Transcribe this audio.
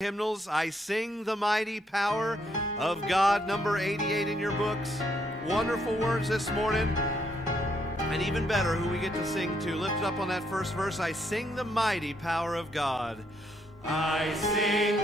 Hymnals, I Sing the Mighty Power of God, number 88 in your books. Wonderful words this morning. And even better, who we get to sing to. Lift up on that first verse, I sing the mighty power of God. I sing